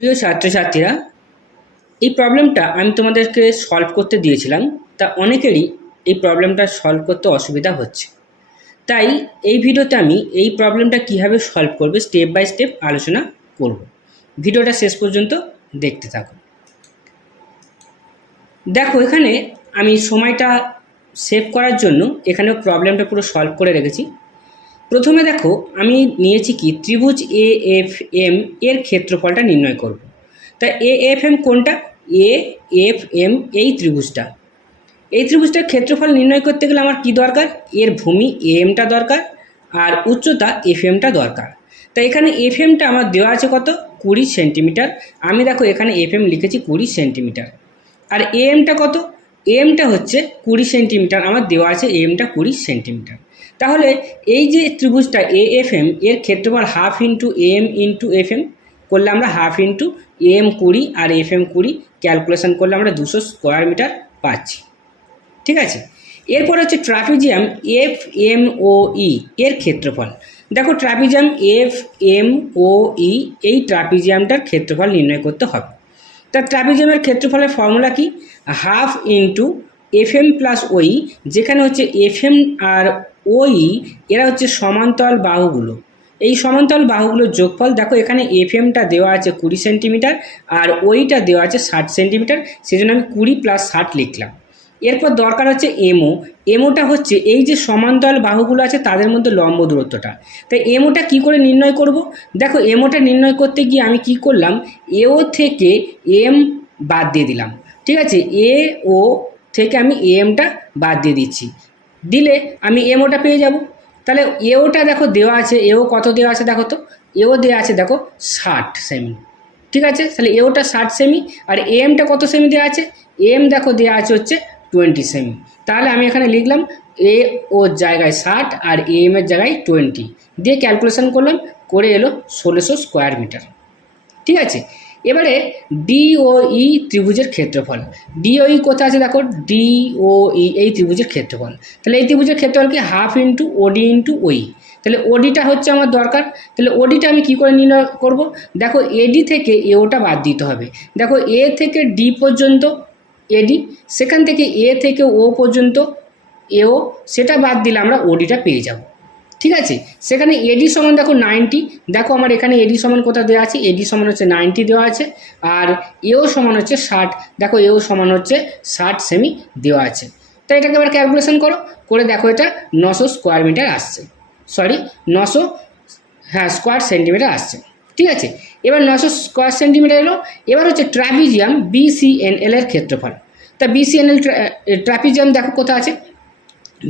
প্রিয় ছাত্রছাত্রীরা, এই প্রবলেমটা আমি তোমাদেরকে সলভ করতে দিয়েছিলাম। তা অনেকেরই এই প্রবলেমটা সলভ করতে অসুবিধা হচ্ছে। তাই এই ভিডিওতে আমি এই প্রবলেমটা কীভাবে সলভ করবে স্টেপ বাই স্টেপ আলোচনা করব। ভিডিওটা শেষ পর্যন্ত দেখতে থাকো। দেখো, এখানে আমি সময়টা সেভ করার জন্য এখানে প্রবলেমটা পুরো সলভ করে রেখেছি। প্রথমে দেখো, আমি নিয়েছি কি ত্রিভুজ এ এফ এম এর ক্ষেত্রফলটা নির্ণয় করব। তা এ এফ এম কোনটা? এ এফ এম এই ত্রিভুজটার ক্ষেত্রফল নির্ণয় করতে গেলে আমার কি দরকার? এর ভূমি এমটা দরকার আর উচ্চতা এফ এমটা দরকার। তা এখানে এফ এমটা আমার দেওয়া আছে কত? 20 সেন্টিমিটার। আমি দেখো এখানে এফ এম লিখেছি 20 সেন্টিমিটার। আর এমটা কত? এমটা হচ্ছে 20 সেন্টিমিটার, আমার দেওয়া আছে এমটা 20 সেন্টিমিটার। তাহলে এই যে ত্রিভুজটা এ এফ এম এর ক্ষেত্রফল half into M into F M করলে আমরা হাফ ইন্টু এম 20 আর এফ এম 20 ক্যালকুলেশন করলে আমরা 200 স্কোয়ার মিটার পাচ্ছি। ঠিক আছে, এরপর হচ্ছে ট্রাপিজিয়াম এফ এম ও ই এর ক্ষেত্রফল। দেখো, ট্রাপিজিয়াম এফ এম ও ই এই ট্রাপিজিয়ামটার ক্ষেত্রফল নির্ণয় করতে হবে। তা ট্রাপিজিয়ামের ক্ষেত্রফলের ফর্মুলা কি? Half into F M plus ওই, যেখানে হচ্ছে এফ এম আর ওই এরা হচ্ছে সমান্তরাল বাহুগুলো। এই সমান্তরাল বাহুগুলোর যোগফল। দেখো এখানে এফ এমটা দেওয়া আছে 20 সেন্টিমিটার আর ওইটা দেওয়া আছে 60 সেন্টিমিটার, সেজন্য আমি 20 প্লাস 60 লিখলাম। এরপর দরকার হচ্ছে এমও। এমওটা হচ্ছে এই যে সমান্তরাল বাহুগুলো আছে তাদের মধ্যে লম্ব দূরত্বটা। তাই এমওটা কি করে নির্ণয় করব? দেখো, এমওটা নির্ণয় করতে গিয়ে আমি কি করলাম, এও থেকে এম বাদ দিয়ে দিলাম। ঠিক আছে, এ ও থেকে আমি এমটা বাদ দিয়ে দিচ্ছি, দিলে আমি এমওটা পেয়ে যাব। তাহলে এওটা দেখো দেওয়া আছে, এও কত দেওয়া আছে দেখো তো, এও দেওয়া আছে দেখো 60 সেমি। ঠিক আছে, তাহলে এওটা 60 সেমি আর এমটা কত সেমি দেওয়া আছে? এম দেখো দেওয়া আছে হচ্ছে 20 সেমি। তাহলে আমি এখানে লিখলাম এ ওর জায়গায় 60 আর এম এর জায়গায় 20 দিয়ে ক্যালকুলেশন করলাম, করে এলো 1600 স্কোয়ার মিটার। ঠিক আছে, এবারে ডিওই ত্রিভুজের ক্ষেত্রফল। ডিওই কোথায় আছে দেখো, ডিওই এই ত্রিভুজের ক্ষেত্রফল। তাহলে এই ত্রিভুজের ক্ষেত্রফল কি? হাফ ইন্টু ওডি ইন্টু ওই। তাহলে ওডিটা হচ্ছে আমার দরকার। তাহলে ওডিটা আমি কি করে নির্ণয় করব? দেখো, এডি থেকে এওটা বাদ দিতে হবে। দেখো, এ থেকে ডি পর্যন্ত এডি, সেখান থেকে এ থেকে ও পর্যন্ত এও, সেটা বাদ দিলে আমরা ওডিটা পেয়ে যাব। ঠিক আছে, সেখানে এডি সমান দেখো 90। দেখো আমার এখানে এডি সমান কোথায় দেওয়া আছে? এডি সমান হচ্ছে 90 দেওয়া আছে। আর এও সমান হচ্ছে 60। দেখো এও সমান হচ্ছে 60 সেমি দেওয়া আছে। তাই এটাকে আবার ক্যালকুলেশন করো, করে দেখো এটা 900 স্কোয়ার মিটার আসছে। সরি, 900 স্কোয়ার সেন্টিমিটার আসছে। ঠিক আছে, এবার 900 স্কোয়ার সেন্টিমিটার এলো। এবার হচ্ছে ট্রাপিজিয়াম বিসিএনএল এর ক্ষেত্রফল। তা বিসিএনএল ট্রাপিজিয়াম দেখো কোথায় আছে,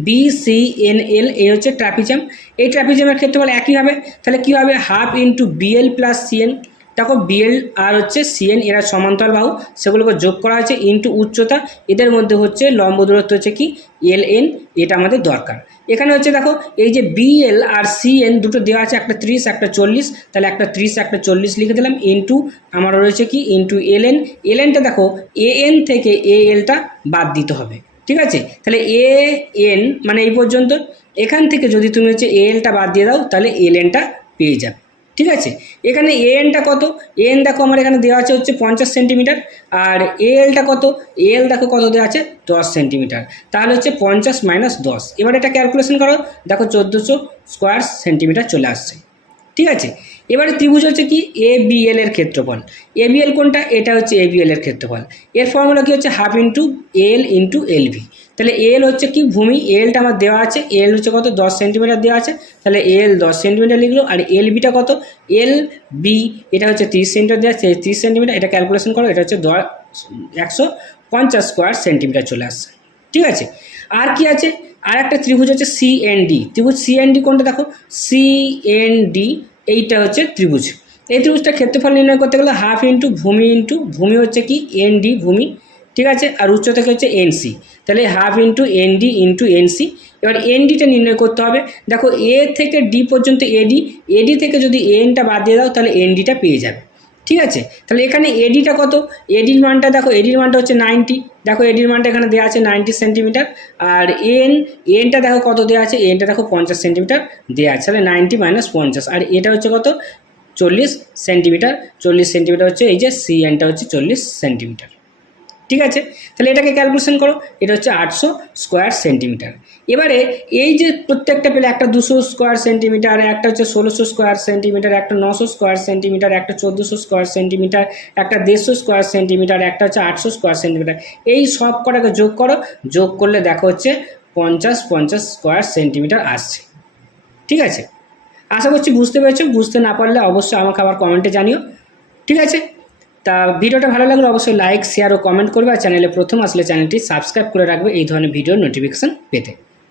বিসিএনএল এই হচ্ছে ট্রাপিজিয়াম। এই ট্রাপিজিয়ামের ক্ষেত্রফল একই হবে। তাহলে কী হবে? Half into BL plus CN. দেখো, বিএল আর হচ্ছে সিএন এরা সমান্তরাল বাহু, সেগুলোকে যোগ করা হয়েছে ইন্টু উচ্চতা। এদের মধ্যে হচ্ছে লম্ব দূরত্ব হচ্ছে কি এল এন, এটা আমাদের দরকার। এখানে হচ্ছে দেখো, এই যে বিএল আর সিএন দুটো দেওয়া আছে, একটা 30 একটা 40। তাহলে একটা 30 একটা 40 লিখে দিলাম, ইন্টু আমার রয়েছে কি ইন্টু এল এন। এল এনটা দেখো এ এন থেকে এ এলটা বাদ দিতে হবে। ঠিক আছে, তাহলে এ এন মানে এই পর্যন্ত। এখান থেকে যদি তুমি হচ্ছে এ এলটা বাদ দিয়ে দাও তাহলে এল এনটা পেয়ে যাবে। ঠিক আছে, এখানে এ এনটা কত? এ এন দেখো আমার এখানে দেওয়া আছে হচ্ছে 50 সেন্টিমিটার। আর এ এলটা কত? এ এল দেখো কত দেওয়া আছে? 10 সেন্টিমিটার। তাহলে হচ্ছে 50 মাইনাস 10। এবার এটা ক্যালকুলেশন করো, দেখো 1400 স্কোয়ার সেন্টিমিটার চলে আসছে। ঠিক আছে, এবারে ত্রিভুজ হচ্ছে কি এ বিএল এর ক্ষেত্রফল। এ বিএল কোনটা? এটা হচ্ছে এ বিএল এর ক্ষেত্রফল। এর ফর্মুলা কি হচ্ছে? Half into L into L V. তাহলে এল হচ্ছে কি ভূমি, এলটা আমার দেওয়া আছে, এল হচ্ছে কত? 10 সেন্টিমিটার দেওয়া আছে। তাহলে এল 10 সেন্টিমিটার লিখলো। আর এল বিটা কত? এল বি এটা হচ্ছে 30 সেন্টিমিটার দেওয়া আছে, 30 সেন্টিমিটার। এটা ক্যালকুলেশন করো, এটা হচ্ছে 150 স্কোয়ার সেন্টিমিটার চলে আসছে। ঠিক আছে, আর কি আছে? আর একটা ত্রিভুজ হচ্ছে সিএনডি। ত্রিভুজ সিএনডি কোনটা দেখো, সিএনডি এইটা হচ্ছে ত্রিভুজ। এই ত্রিভুজটা ক্ষেত্রফল নির্ণয় করতে গেলে হাফ ইন্টু ভূমি হচ্ছে কি এনডি ভূমি। ঠিক আছে, আর উচ্চতা হচ্ছে এনসি। তাহলে half into ND into NC. এবার এনডিটা নির্ণয় করতে হবে। দেখো, এ থেকে ডি পর্যন্ত এডি, এডি থেকে যদি এনটা বাদ দিয়ে দাও তাহলে এনডিটা পেয়ে যাবে। ঠিক আছে, তাহলে এখানে এডিটা কত? এডির মানটা দেখো, এডির মানটা হচ্ছে 90। দেখো এডির মানটা এখানে দেওয়া আছে 90 সেন্টিমিটার। আর এনটা দেখো কত দেওয়া আছে? এনটা দেখো 50 সেন্টিমিটার দেওয়া আছে। তাহলে 90 মাইনাস 50, আর এটা হচ্ছে কত? 40 সেন্টিমিটার, 40 সেন্টিমিটার হচ্ছে এই যে CNটা হচ্ছে 40 সেন্টিমিটার। ঠিক আছে, তাহলে এটাকে ক্যালকুলেশন করো, এটা হচ্ছে 800 স্কোয়ার সেন্টিমিটার। এবারে এই যে প্রত্যেকটা পেলে, একটা 200 স্কোয়ার সেন্টিমিটার, একটা হচ্ছে 1600 স্কোয়ার সেন্টিমিটার, একটা 900 স্কোয়ার সেন্টিমিটার, একটা 1400 স্কোয়ার সেন্টিমিটার, একটা 150 স্কোয়ার সেন্টিমিটার, একটা হচ্ছে 800 স্কোয়ার সেন্টিমিটার, এই সব কটাকে যোগ করো, যোগ করলে দেখো হচ্ছে 50 স্কোয়ার সেন্টিমিটার আসছে। ঠিক আছে, আশা করছি বুঝতে পেরেছো। বুঝতে না পারলে অবশ্যই আমাকে আবার কমেন্টে জানিও। ঠিক আছে, তা ভিডিওটা ভালো লাগলে অবশ্যই লাইক, শেয়ার ও কমেন্ট করবে, আর চ্যানেলে প্রথম আসলে চ্যানেলটি সাবস্ক্রাইব করে রাখবে এই ধরনের ভিডিওর নোটিফিকেশান পেতে।